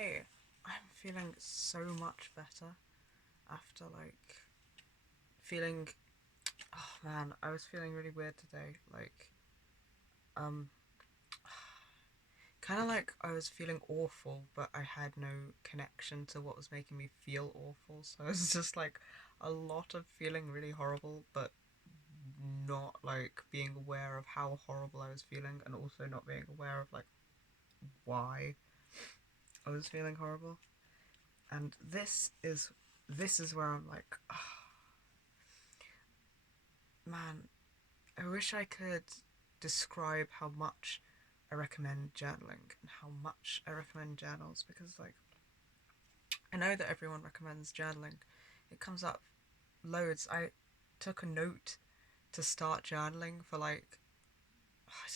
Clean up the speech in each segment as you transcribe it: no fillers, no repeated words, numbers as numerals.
Hey, I'm feeling so much better after feeling. Oh man, I was feeling really weird today. Um, kind of like I was feeling awful, but I had no connection to what was making me feel awful. So it was just like a lot of feeling really horrible, but not like being aware of how horrible I was feeling, and also not being aware of like why I was feeling horrible. And this is where I'm like, oh, man, I wish I could describe how much I recommend journaling and how much I recommend journals, because I know that everyone recommends journaling. It comes up loads. I took a note to start journaling for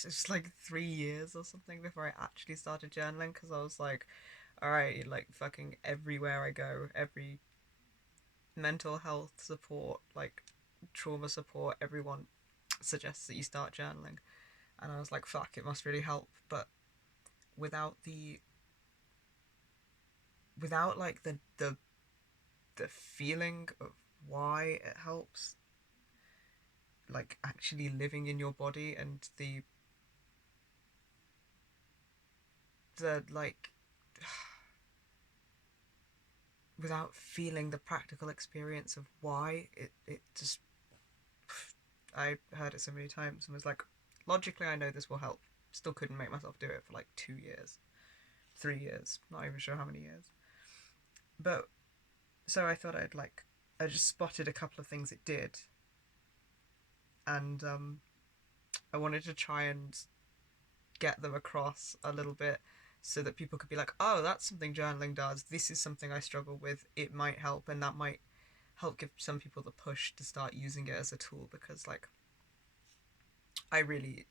it's like 3 years or something before I actually started journaling, because I was like, all right, like fucking everywhere I go, every mental health support, like trauma support, everyone suggests that you start journaling. And I was like, fuck, it must really help. But without the without like the feeling of why it helps, like actually living in your body, and the like without feeling the practical experience of why it just I heard it so many times and was like, logically I know this will help. Still couldn't make myself do it for like 2 years, 3 years, not even sure how many years. But so I thought I just spotted a couple of things it did, and I wanted to try and get them across a little bit so that people could be like, oh, that's something journaling does. This is something I struggle with. It might help, and that might help give some people the push to start using it as a tool, because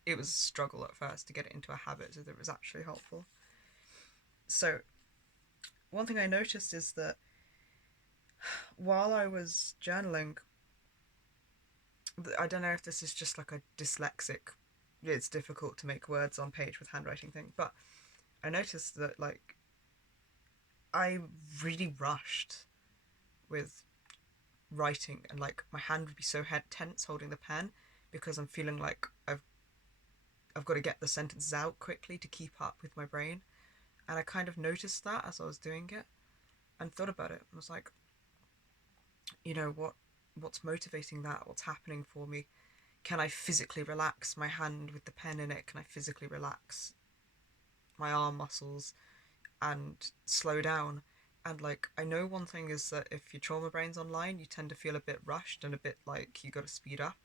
it was a struggle at first to get it into a habit so that it was actually helpful. So, one thing I noticed is that while I was journaling, I don't know if this is just like a dyslexic, it's difficult to make words on page with handwriting thing, but I noticed that I really rushed with writing, and like my hand would be so head tense holding the pen, because I'm feeling like I've got to get the sentences out quickly to keep up with my brain. And I kind of noticed that as I was doing it, and thought about it and was like, what's motivating that? What's happening for me? Can I physically relax my hand with the pen in it? Can I physically relax my arm muscles and slow down? And like, I know one thing is that if your trauma brain's online, you tend to feel a bit rushed and a bit like you got to speed up.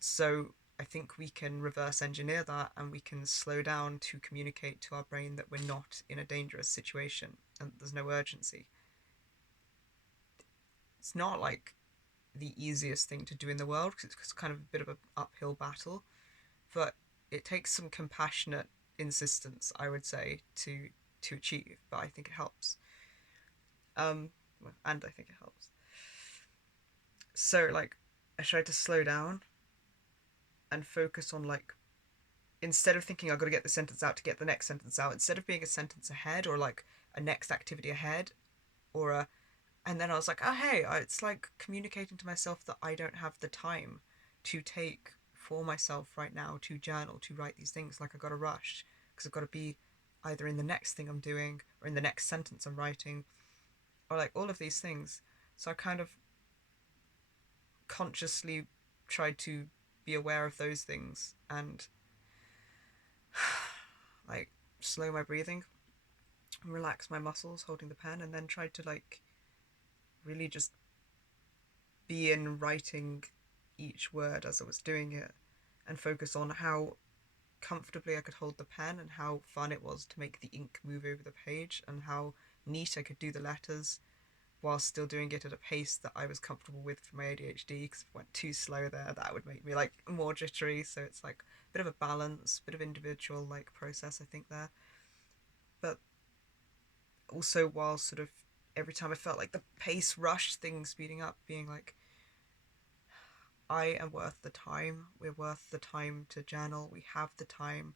So I think we can reverse engineer that, and we can slow down to communicate to our brain that we're not in a dangerous situation and there's no urgency. It's not like the easiest thing to do in the world, because it's kind of a bit of an uphill battle, but it takes some compassionate insistence, I would say, to achieve. But I think it helps. Um, and I think it helps. So I tried to slow down and focus on instead of thinking I've got to get the sentence out to get the next sentence out, instead of being a sentence ahead, or like a next activity ahead, or a and then I was like, oh hey, it's like communicating to myself that I don't have the time to take for myself right now to journal, to write these things. Like I got to rush because I've got to be either in the next thing I'm doing or in the next sentence I'm writing, or like all of these things. So I kind of consciously tried to be aware of those things, and like slow my breathing, relax my muscles holding the pen, and then tried to really just be in writing each word as I was doing it, and focus on how comfortably I could hold the pen, and how fun it was to make the ink move over the page, and how neat I could do the letters while still doing it at a pace that I was comfortable with for my ADHD, because if I went too slow there, that would make me more jittery. So it's like a bit of a balance, a bit of individual process, I think, there. But also, while sort of every time I felt like the pace rushed, things speeding up, being like, I am worth the time. We're worth the time to journal. We have the time.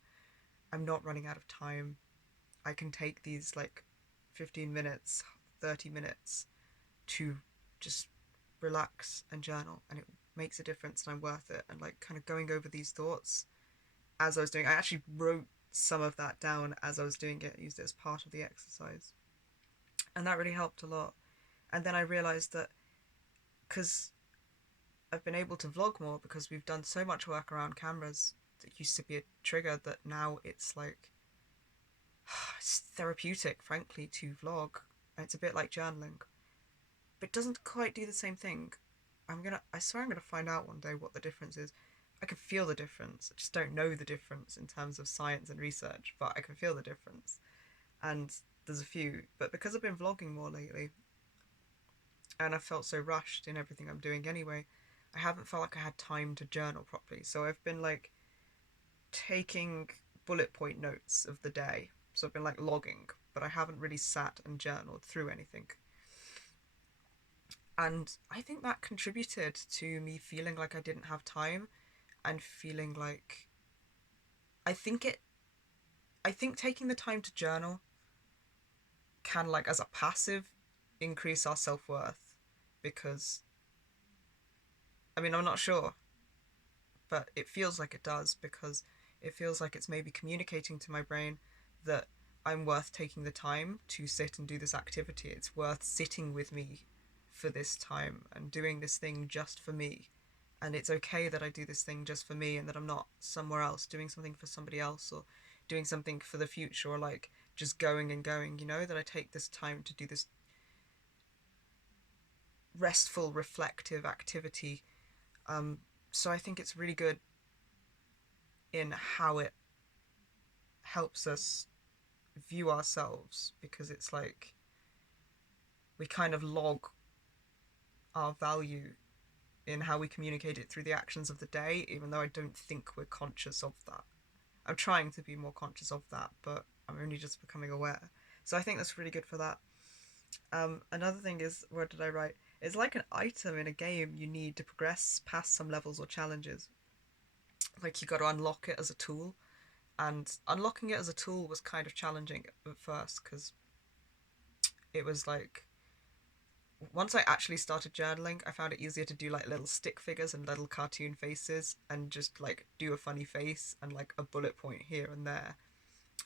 I'm not running out of time. I can take these 15 minutes, 30 minutes to just relax and journal, and it makes a difference, and I'm worth it. And like kind of going over these thoughts as I was doing, I actually wrote some of that down as I was doing it, used it as part of the exercise, and that really helped a lot. And then I realized that because I've been able to vlog more because we've done so much work around cameras that used to be a trigger, that now it's like it's therapeutic, frankly, to vlog. And it's a bit like journaling, but it doesn't quite do the same thing. I swear I'm gonna find out one day what the difference is. I can feel the difference. I just don't know the difference in terms of science and research, but I can feel the difference. And there's a few, but because I've been vlogging more lately, and I felt so rushed in everything I'm doing anyway, I haven't felt like I had time to journal properly. So I've been like taking bullet point notes of the day. So I've been like logging, but I haven't really sat and journaled through anything. And I think that contributed to me feeling like I didn't have time, and feeling like I think it I think taking the time to journal can, like, as a passive, increase our self-worth, because I mean, I'm not sure, but it feels like it does, because it feels like it's maybe communicating to my brain that I'm worth taking the time to sit and do this activity. It's worth sitting with me for this time and doing this thing just for me. And it's okay that I do this thing just for me, and that I'm not somewhere else doing something for somebody else, or doing something for the future, or like just going and going, that I take this time to do this restful, reflective activity. Um, so I think it's really good in how it helps us view ourselves, because it's like we kind of log our value in how we communicate it through the actions of the day, even though I don't think we're conscious of that. I'm trying to be more conscious of that, but I'm only just becoming aware. So I think that's really good for that. Another thing is, what did I write? It's like an item in a game you need to progress past some levels or challenges. Like you got to unlock it as a tool, and unlocking it as a tool was kind of challenging at first, because it was like once I actually started journaling, I found it easier to do like little stick figures and little cartoon faces, and just like do a funny face and like a bullet point here and there.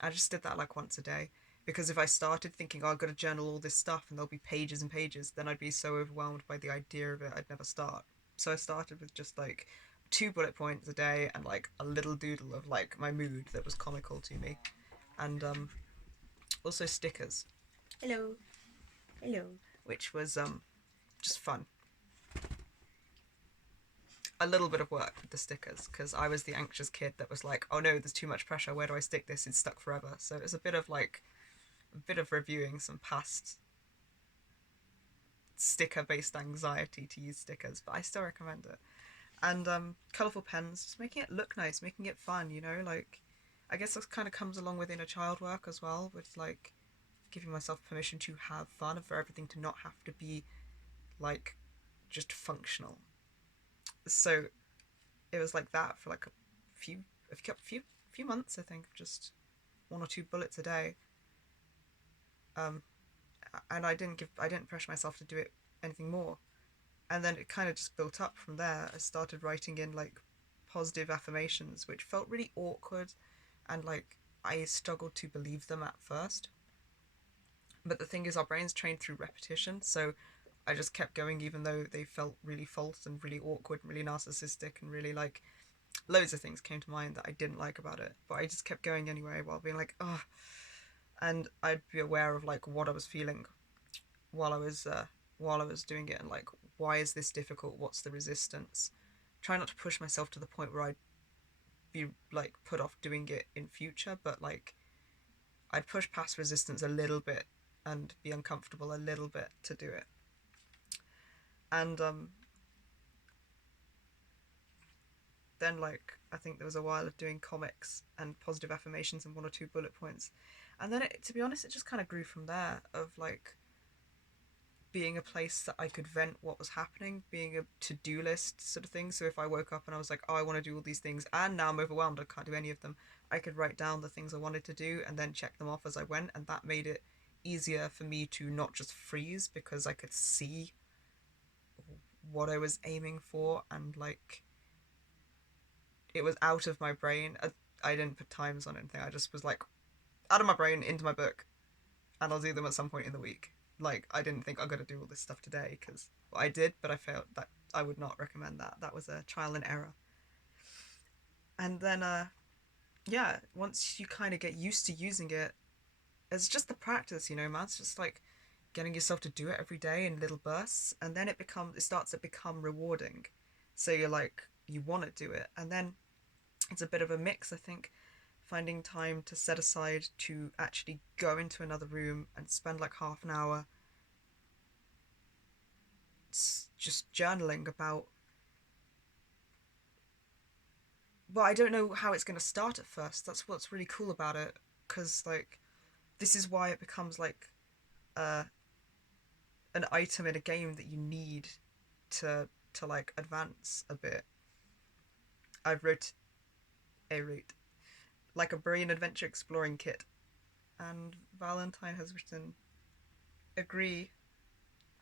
I just did that like once a day, because if I started thinking, oh, I've got to journal all this stuff and there'll be pages and pages, then I'd be so overwhelmed by the idea of it, I'd never start. So I started with just like 2 bullet points a day, and like a little doodle of like my mood that was comical to me, and also stickers. Hello, hello. Which was just fun. A little bit of work with the stickers, because I was the anxious kid that was like, oh no, there's too much pressure. Where do I stick this? It's stuck forever. So it was a bit of reviewing some past sticker based anxiety to use stickers, but I still recommend it. And colourful pens, just making it look nice, making it fun, like I guess this kind of comes along with inner child work as well, with like giving myself permission to have fun, and for everything to not have to be like just functional. So it was like that for like few a few months, I think, just 1 or 2 bullets a day. Um, and I didn't pressure myself to do it anything more. And then it kind of just built up from there. I started writing in like positive affirmations, which felt really awkward, and like I struggled to believe them at first. But the thing is, our brains trained through repetition, so I just kept going, even though they felt really false and really awkward and really narcissistic, and really like loads of things came to mind that I didn't like about it. But I just kept going anyway, while being like, oh, and I'd be aware of like what I was feeling while I was doing it, and like, why is this difficult? What's the resistance? Try not to push myself to the point where I'd be like put off doing it in future, but like I'd push past resistance a little bit and be uncomfortable a little bit to do it. And then like I think there was a while of doing comics and positive affirmations and 1 or 2 bullet points, and then to be honest, it just kind of grew from there, of like being a place that I could vent what was happening, being a to-do list sort of thing. So if I woke up and I was like, oh, I want to do all these things, and now I'm overwhelmed, I can't do any of them, I could write down the things I wanted to do and then check them off as I went, and that made it easier for me to not just freeze because I could see what I was aiming for, and like it was out of my brain. I didn't put times on anything. I just was like out of my brain into my book, and I'll do them at some point in the week. Like I didn't think I'm gonna do all this stuff today because well, I did, but I failed. That I would not recommend that. That was a trial and error. And then yeah, once you kind of get used to using it, it's just the practice, man. It's just like getting yourself to do it every day in little bursts, and then it starts to become rewarding. So you're like you want to do it, and then it's a bit of a mix, I think. Finding time to set aside to actually go into another room and spend like half an hour just journaling about. Well, I don't know how it's going to start at first. That's what's really cool about it, because like this is why it becomes like uh, an item in a game that you need to like advance a bit. I've wrote a route like a brain adventure exploring kit, and Valentine has written agree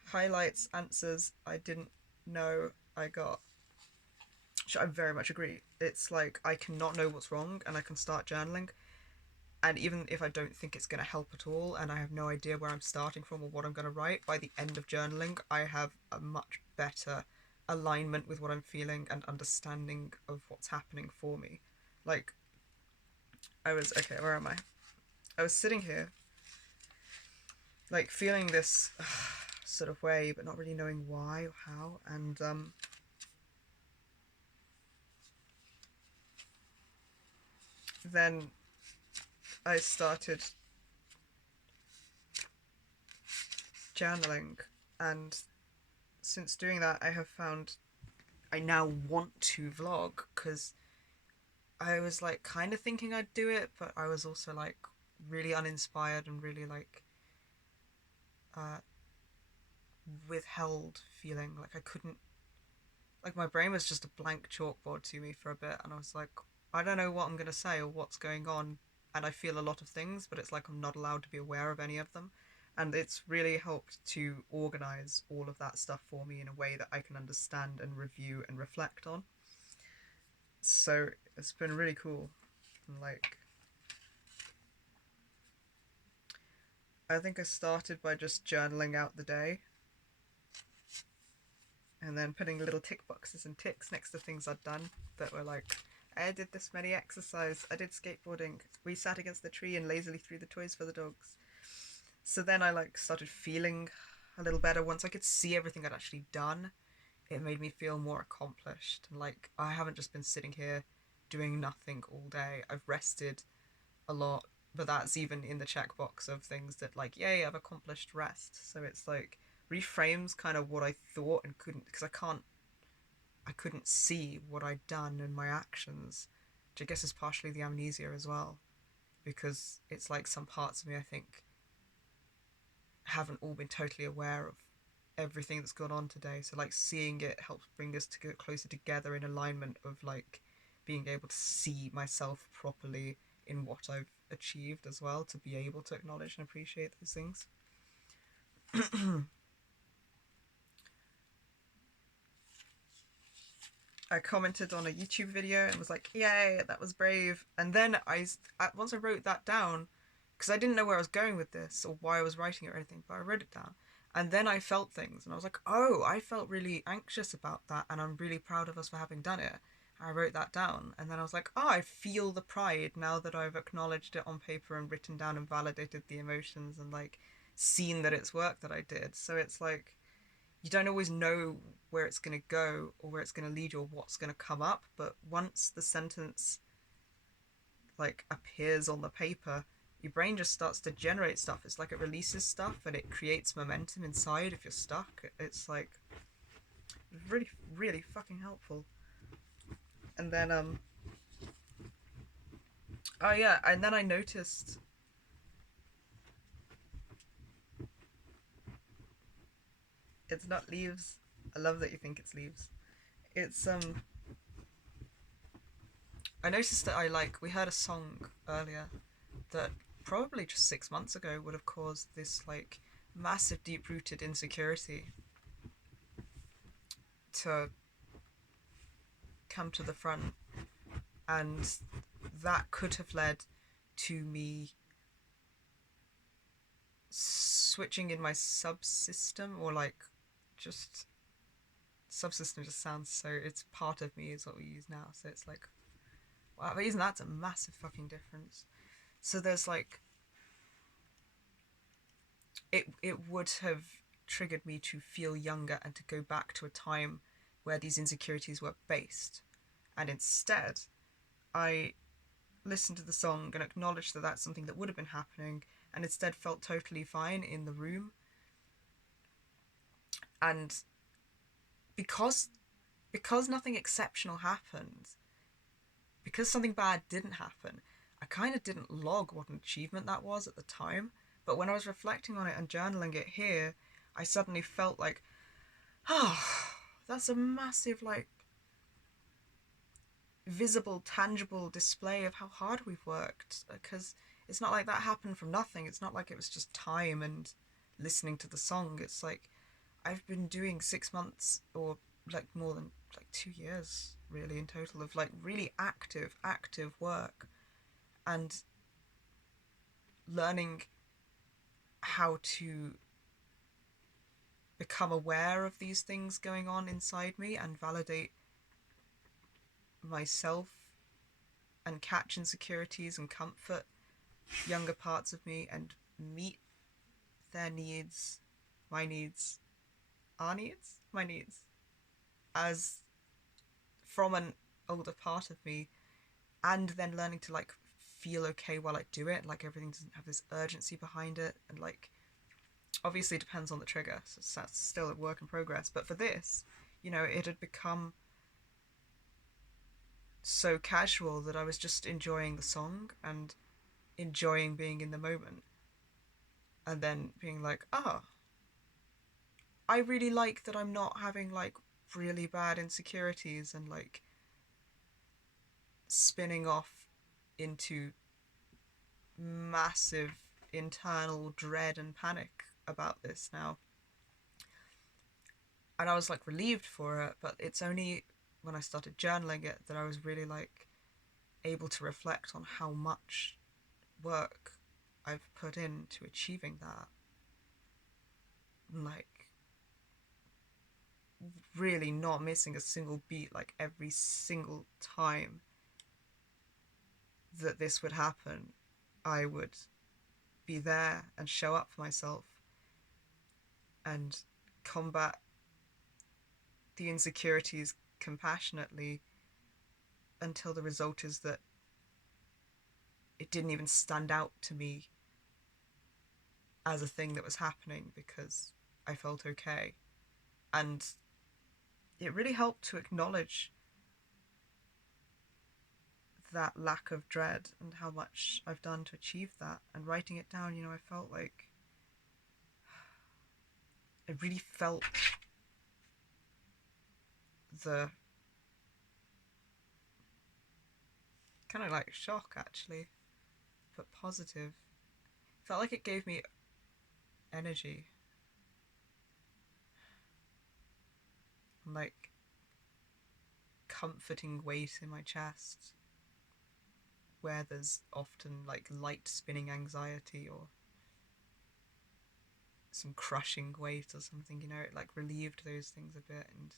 highlights answers I didn't know I got. Which I very much agree. It's like I cannot know what's wrong and I can start journaling, and even if I don't think it's going to help at all and I have no idea where I'm starting from or what I'm going to write, by the end of journaling I have a much better alignment with what I'm feeling and understanding of what's happening for me. Like okay, where am I? I was sitting here like feeling this sort of way but not really knowing why or how, and then I started journaling, and since doing that I have found I now want to vlog, because I was like kind of thinking I'd do it, but I was also like really uninspired and really like uh withheld feeling, like I couldn't, like my brain was just a blank chalkboard to me for a bit, and I was like I don't know what I'm going to say or what's going on, and I feel a lot of things but it's like I'm not allowed to be aware of any of them, and it's really helped to organize all of that stuff for me in a way that I can understand and review and reflect on. So it's been really cool. Like I think I started by just journaling out the day and then putting little tick boxes and ticks next to things I'd done that were like, I did this many exercise, I did skateboarding, we sat against the tree and lazily threw the toys for the dogs. So then I like started feeling a little better once I could see everything I'd actually done. It made me feel more accomplished, and like I haven't just been sitting here doing nothing all day. I've rested a lot, but that's even in the checkbox of things that like, yay, I've accomplished rest. So it's like reframes kind of what I thought and couldn't, because I couldn't see what I'd done in my actions, which I guess is partially the amnesia as well, because it's like some parts of me I think haven't all been totally aware of everything that's gone on today. So like seeing it helps bring us to get closer together in alignment of like being able to see myself properly in what I've achieved as well, to be able to acknowledge and appreciate those things. I commented on a YouTube video and was like, "Yay, that was brave." And then once I wrote that down, because I didn't know where I was going with this or why I was writing it or anything, but I wrote it down. And then I felt things, and I was like, "Oh, I felt really anxious about that, and I'm really proud of us for having done it." I wrote that down, and then I was like, "Oh, I feel the pride now that I've acknowledged it on paper and written down and validated the emotions and like seen that it's work that I did." So it's like you don't always know where it's going to go or where it's going to lead you or what's going to come up, but once the sentence like appears on the paper, your brain just starts to generate stuff. It's like it releases stuff and it creates momentum inside if you're stuck. It's like really really fucking helpful. And then oh yeah, and then I noticed it's not leaves. I love that you think it's leaves. It's I noticed that we heard a song earlier that probably just 6 months ago would have caused this like massive deep rooted insecurity to come to the front, and that could have led to me switching in my subsystem, or like just subsystem just sounds so, it's part of me is what we use now, so it's like, wow, but even that's a massive fucking difference. So there's like, it would have triggered me to feel younger and to go back to a time where these insecurities were based, and instead I listened to the song and acknowledged that that's something that would have been happening, and instead felt totally fine in the room. And because nothing exceptional happened, because something bad didn't happen, I kind of didn't log what an achievement that was at the time. But when I was reflecting on it and journaling it here, I suddenly felt like, oh, that's a massive, like, visible, tangible display of how hard we've worked. Because it's not like that happened from nothing. It's not like it was just time and listening to the song. It's like I've been doing 6 months, or like more than like 2 years really in total, of like really active work, and learning how to become aware of these things going on inside me and validate myself and catch insecurities and comfort younger parts of me and meet their needs, my needs, our needs, my needs, as from an older part of me, and then learning to like feel okay while I do it, like everything doesn't have this urgency behind it, and like obviously it depends on the trigger, so that's still a work in progress. But for this, it had become so casual that I was just enjoying the song and enjoying being in the moment, and then being like, oh, I really like that I'm not having like really bad insecurities and like spinning off into massive internal dread and panic about this now. And I was like relieved for it, but it's only when I started journaling it that I was really like able to reflect on how much work I've put into achieving that. Like really not missing a single beat, like every single time that this would happen, I would be there and show up for myself and combat the insecurities compassionately until the result is that it didn't even stand out to me as a thing that was happening because I felt okay. And it really helped to acknowledge that lack of dread and how much I've done to achieve that. And writing it down, I felt like I really felt the kind of like shock, actually, but positive. Felt like it gave me energy, and like comforting weight in my chest where there's often like light spinning anxiety or some crushing weight or something. It like relieved those things a bit and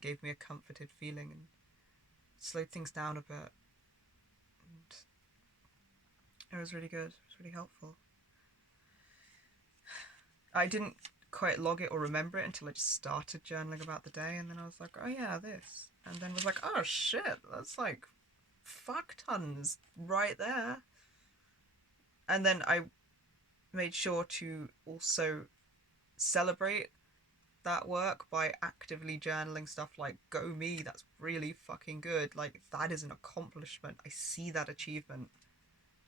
gave me a comforted feeling and slowed things down a bit, and it was really good. It was really helpful. I didn't quite log it or remember it until I just started journaling about the day, and then I was like, oh yeah, this, and then was like, oh shit, that's like fuck tons right there. And then I made sure to also celebrate that work by actively journaling stuff like, go me, that's really fucking good, like that is an accomplishment, I see that achievement,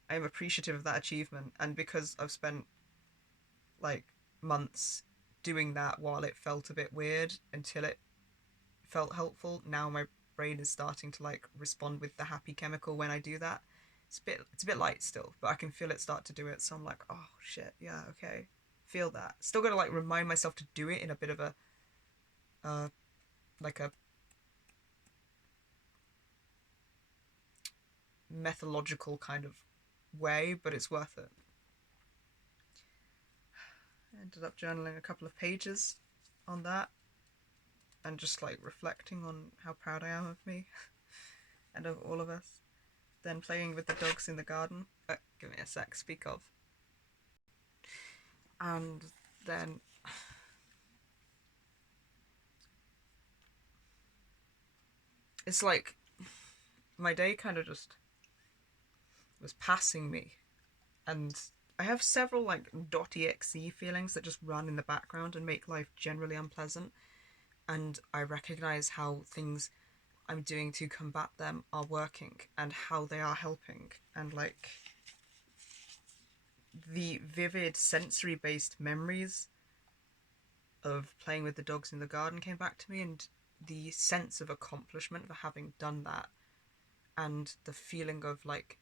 I am appreciative of that achievement. And because I've spent like months doing that while it felt a bit weird until it felt helpful, now my brain is starting to like respond with the happy chemical when I do that. It's a bit light still, but I can feel it start to do it. So I'm like, oh shit, yeah, okay, feel that. Still got to like remind myself to do it in a bit of a uh like a methodological kind of way, but it's worth it. I ended up journaling a couple of pages on that and just like reflecting on how proud I am of me and of all of us. Then playing with the dogs in the garden. Give me a sec, speak of. And then it's like my day kind of just was passing me. And I have several like .exe feelings that just run in the background and make life generally unpleasant. And I recognize how things I'm doing to combat them are working and how they are helping. And like the vivid sensory based memories of playing with the dogs in the garden came back to me, and the sense of accomplishment for having done that, and the feeling of like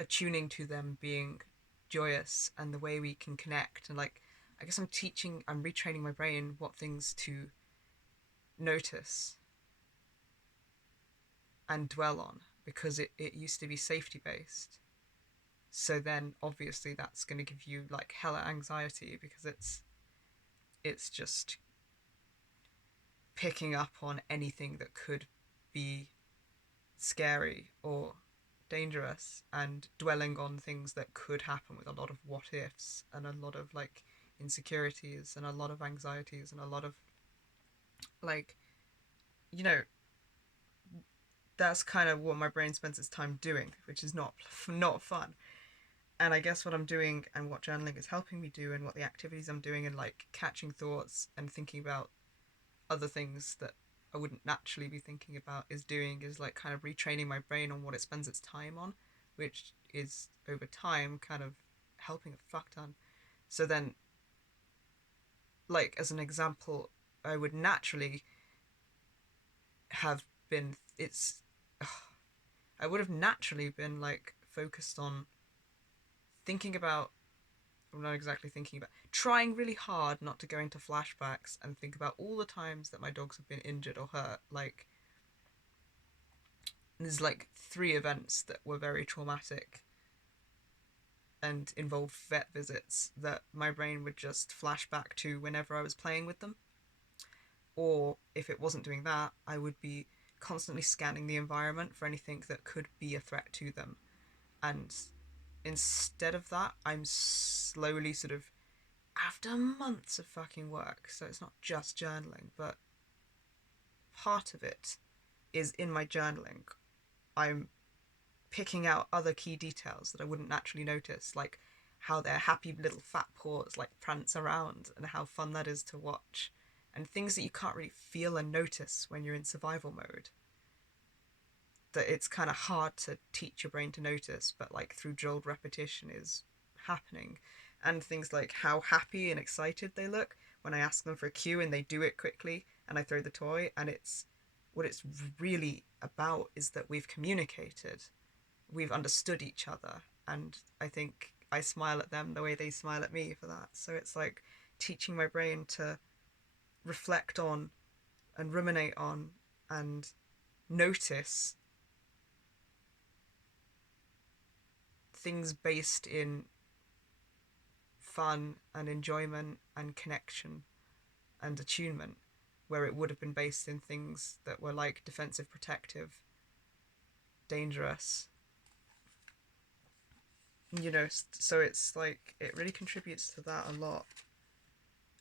attuning to them being joyous and the way we can connect. And like I guess I'm retraining my brain what things to notice and dwell on, because it used to be safety based. So then obviously that's going to give you like hella anxiety, because it's just picking up on anything that could be scary or dangerous and dwelling on things that could happen, with a lot of what ifs and a lot of like insecurities and a lot of anxieties and a lot of like, you know, that's kind of what my brain spends its time doing, which is not fun. And I guess what I'm doing and what journaling is helping me do, and what the activities I'm doing, and like catching thoughts and thinking about other things that I wouldn't naturally be thinking about, is like kind of retraining my brain on what it spends its time on, which is over time kind of helping a fuck ton. So then, like as an example, I would naturally have been it's I would have naturally been like focused on thinking about, I'm not exactly thinking about, trying really hard not to go into flashbacks and think about all the times that my dogs have been injured or hurt. Like there's like three events that were very traumatic and involved vet visits that my brain would just flash back to whenever I was playing with them. Or if it wasn't doing that, I would be constantly scanning the environment for anything that could be a threat to them. And instead of that, I'm slowly sort of, after months of fucking work, so it's not just journaling, but part of it is in my journaling. I'm picking out other key details that I wouldn't naturally notice, like how their happy little fat paws like prance around and how fun that is to watch, and things that you can't really feel and notice when you're in survival mode, that it's kind of hard to teach your brain to notice, but like through drilled repetition is happening. And things like how happy and excited they look when I ask them for a cue and they do it quickly and I throw the toy, and it's what it's really about is that we've communicated, we've understood each other, and I think I smile at them the way they smile at me for that. So it's like teaching my brain to reflect on and ruminate on and notice things based in fun and enjoyment and connection and attunement, where it would have been based in things that were like defensive, protective, dangerous. You know, so it's like it really contributes to that a lot,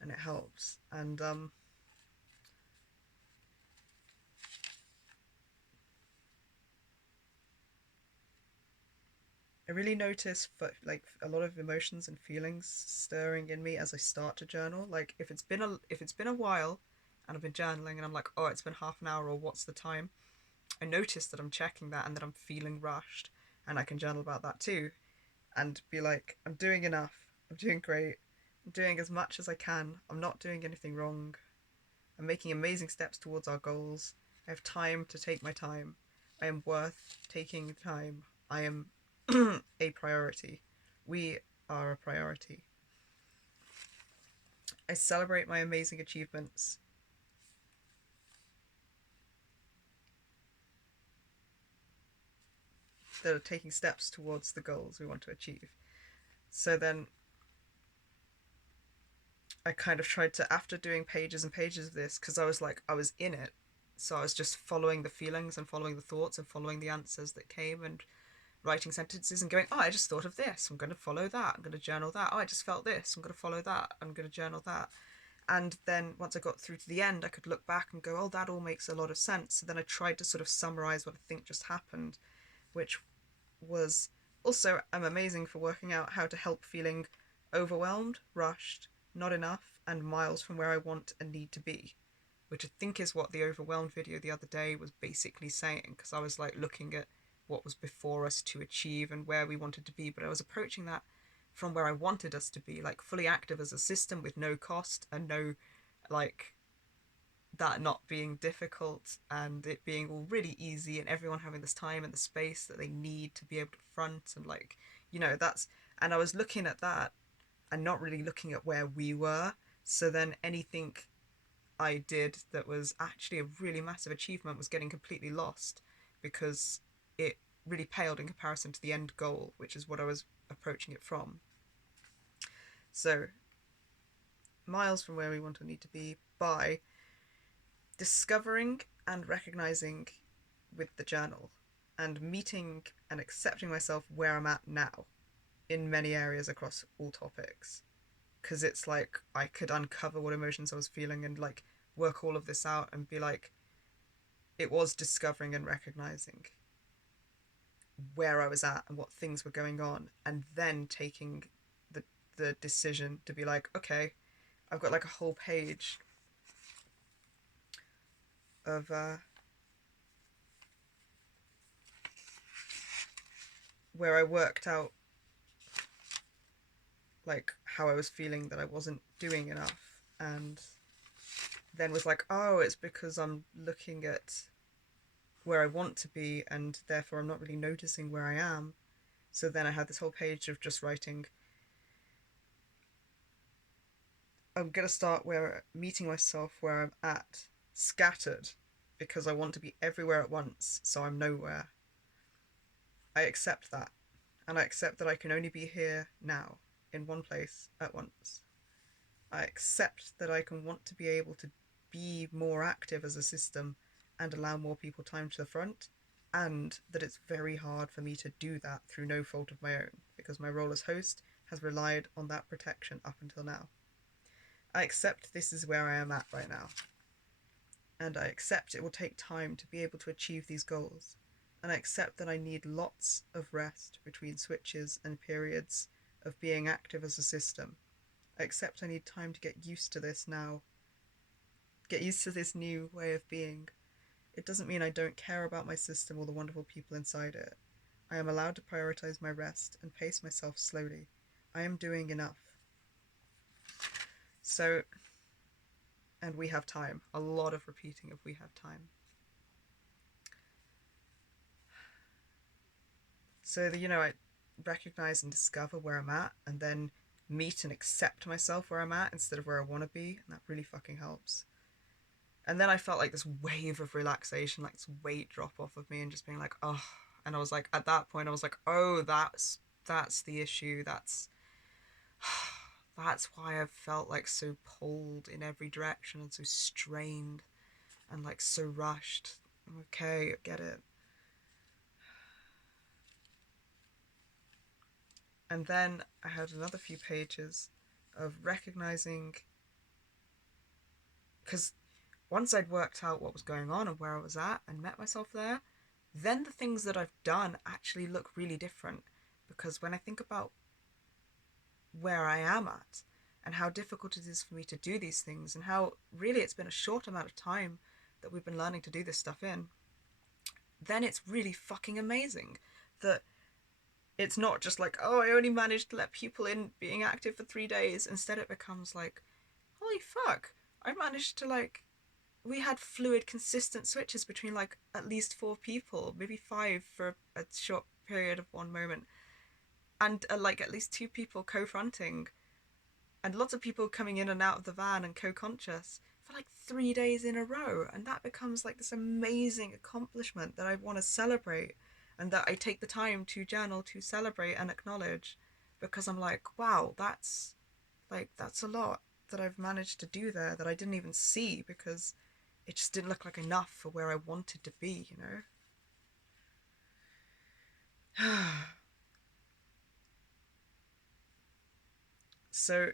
and it helps. And I really notice like a lot of emotions and feelings stirring in me as I start to journal. Like if it's been a while and I've been journaling and I'm like, oh, it's been half an hour, or what's the time? I notice that I'm checking that and that I'm feeling rushed, and I can journal about that too, and be like, I'm doing enough. I'm doing great. I'm doing as much as I can. I'm not doing anything wrong. I'm making amazing steps towards our goals. I have time to take my time. I am worth taking time. I am a priority. We are a priority. I celebrate my amazing achievements. That are taking steps towards the goals we want to achieve. So then I kind of tried to, after doing pages and pages of this, because I was like, I was in it. So I was just following the feelings and following the thoughts and following the answers that came and writing sentences and going, oh, I just thought of this. I'm going to follow that. I'm going to journal that. Oh, I just felt this. I'm going to follow that. I'm going to journal that. And then once I got through to the end, I could look back and go, oh, that all makes a lot of sense. So then I tried to sort of summarize what I think just happened, which was also, I'm amazing for working out how to help feeling overwhelmed, rushed, not enough, and miles from where I want and need to be, which I think is what the overwhelmed video the other day was basically saying, because I was like looking at what was before us to achieve and where we wanted to be, but I was approaching that from where I wanted us to be, like fully active as a system with no cost and no, like, that not being difficult and it being all really easy and everyone having this time and the space that they need to be able to front and, like, that's, and I was looking at that and not really looking at where we were. So then anything I did that was actually a really massive achievement was getting completely lost because it really paled in comparison to the end goal, which is what I was approaching it from. So, miles from where we want to need to be by discovering and recognizing with the journal and meeting and accepting myself where I'm at now in many areas across all topics. Because it's like I could uncover what emotions I was feeling and like work all of this out and be like, it was discovering and recognizing where I was at and what things were going on, and then taking the decision to be like, okay, I've got like a whole page of where I worked out like how I was feeling that I wasn't doing enough, and then was like, oh, it's because I'm looking at where I want to be and therefore I'm not really noticing where I am. So then I had this whole page of just writing, I'm going to start where meeting myself where I'm at, scattered, because I want to be everywhere at once, so I'm nowhere. I accept that, and I accept that I can only be here now, in one place at once. I accept that I can want to be able to be more active as a system and allow more people time to the front, and that it's very hard for me to do that through no fault of my own, because my role as host has relied on that protection up until now. I accept this is where I am at right now, and I accept it will take time to be able to achieve these goals, and I accept that I need lots of rest between switches and periods of being active as a system. I accept I need time to get used to this now, get used to this new way of being. It doesn't mean I don't care about my system or the wonderful people inside it. I am allowed to prioritize my rest and pace myself slowly. I am doing enough. So, and we have time. A lot of repeating of we have time. So that, I recognize and discover where I'm at and then meet and accept myself where I'm at instead of where I want to be. And that really fucking helps. And then I felt like this wave of relaxation, like this weight drop off of me and just being like, oh. And I was like, at that point, I was like, oh, that's the issue. That's why I've felt like so pulled in every direction and so strained and like so rushed. Okay, I get it. And then I had another few pages of recognizing, because once I'd worked out what was going on and where I was at and met myself there, then the things that I've done actually look really different. Because when I think about where I am at and how difficult it is for me to do these things and how really it's been a short amount of time that we've been learning to do this stuff in, then it's really fucking amazing that it's not just like, oh, I only managed to let people in being active for 3 days. Instead, it becomes like, holy fuck, I managed to like we had fluid, consistent switches between like at least 4 people, maybe 5 for a short period of one moment, and like at least 2 people co-fronting, and lots of people coming in and out of the van and co-conscious for like 3 days in a row, and that becomes like this amazing accomplishment that I want to celebrate, and that I take the time to journal to celebrate and acknowledge, because I'm like, wow, that's a lot that I've managed to do there that I didn't even see because it just didn't look like enough for where I wanted to be, you know? So,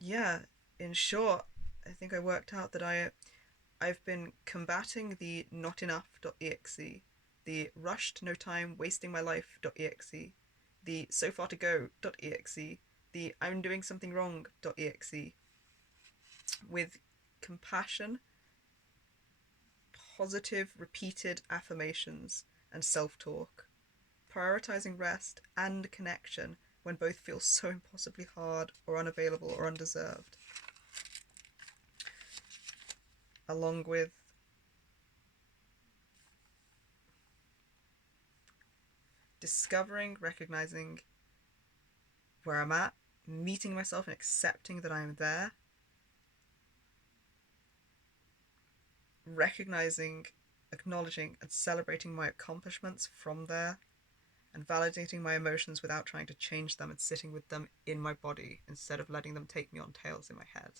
yeah, in short, I think I worked out that I've been combating the not enough.exe, the rushed no time wasting my life.exe, the so far to go.exe, the I'm doing something wrong.exe, with compassion, positive repeated affirmations, and self talk, prioritizing rest and connection when both feel so impossibly hard or unavailable or undeserved, along with discovering, recognizing where I'm at, meeting myself and accepting that I'm there, recognizing, acknowledging, and celebrating my accomplishments from there, and validating my emotions without trying to change them and sitting with them in my body instead of letting them take me on tails in my head.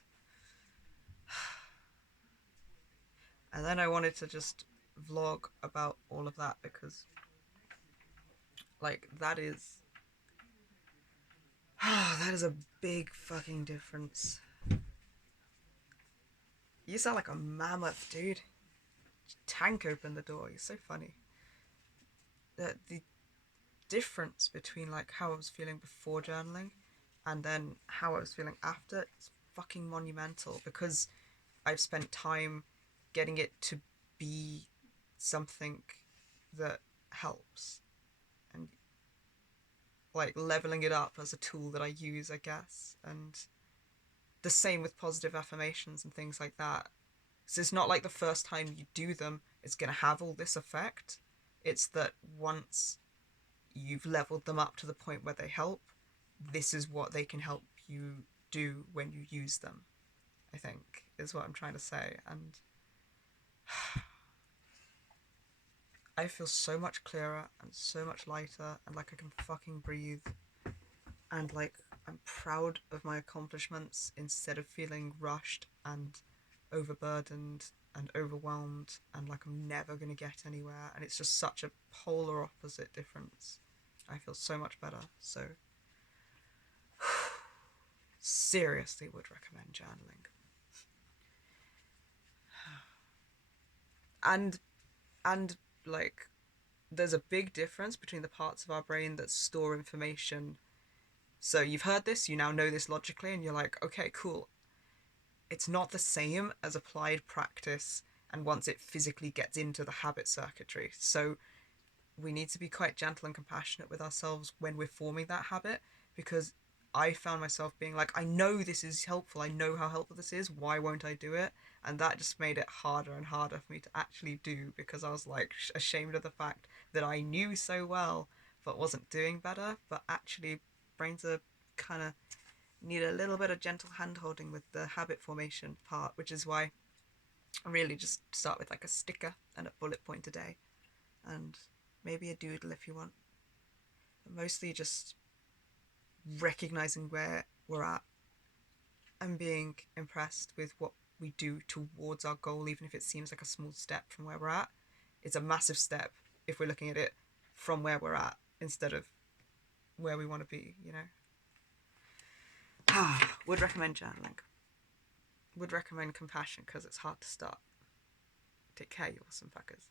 And then I wanted to just vlog about all of that because, like, that is a big fucking difference. You sound like a mammoth, dude. Tank opened the door. You're so funny. The difference between like how I was feeling before journaling and then how I was feeling after is fucking monumental, because I've spent time getting it to be something that helps, and like leveling it up as a tool that I use, I guess. And the same with positive affirmations and things like that. So it's not like the first time you do them, it's going to have all this effect. It's that once you've leveled them up to the point where they help, this is what they can help you do when you use them, I think, is what I'm trying to say. And I feel so much clearer and so much lighter, and like I can fucking breathe, and like I'm proud of my accomplishments instead of feeling rushed and overburdened and overwhelmed and like I'm never going to get anywhere. And it's just such a polar opposite difference. I feel so much better. So, seriously would recommend journaling. And, and like, there's a big difference between the parts of our brain that store information. So you've heard this, you now know this logically, and you're like, okay, cool. It's not the same as applied practice and once it physically gets into the habit circuitry. So we need to be quite gentle and compassionate with ourselves when we're forming that habit, because I found myself being like, I know this is helpful, I know how helpful this is, why won't I do it? And that just made it harder and harder for me to actually do, because I was like ashamed of the fact that I knew so well but wasn't doing better. But actually, brains are kind of need a little bit of gentle hand holding with the habit formation part, which is why I really just start with like a sticker and a bullet point a day, and maybe a doodle if you want. But mostly just recognizing where we're at and being impressed with what we do towards our goal, even if it seems like a small step from where we're at. It's a massive step if we're looking at it from where we're at instead of where we want to be, you know? Would recommend journaling. Would recommend compassion because it's hard to start. Take care, you awesome fuckers.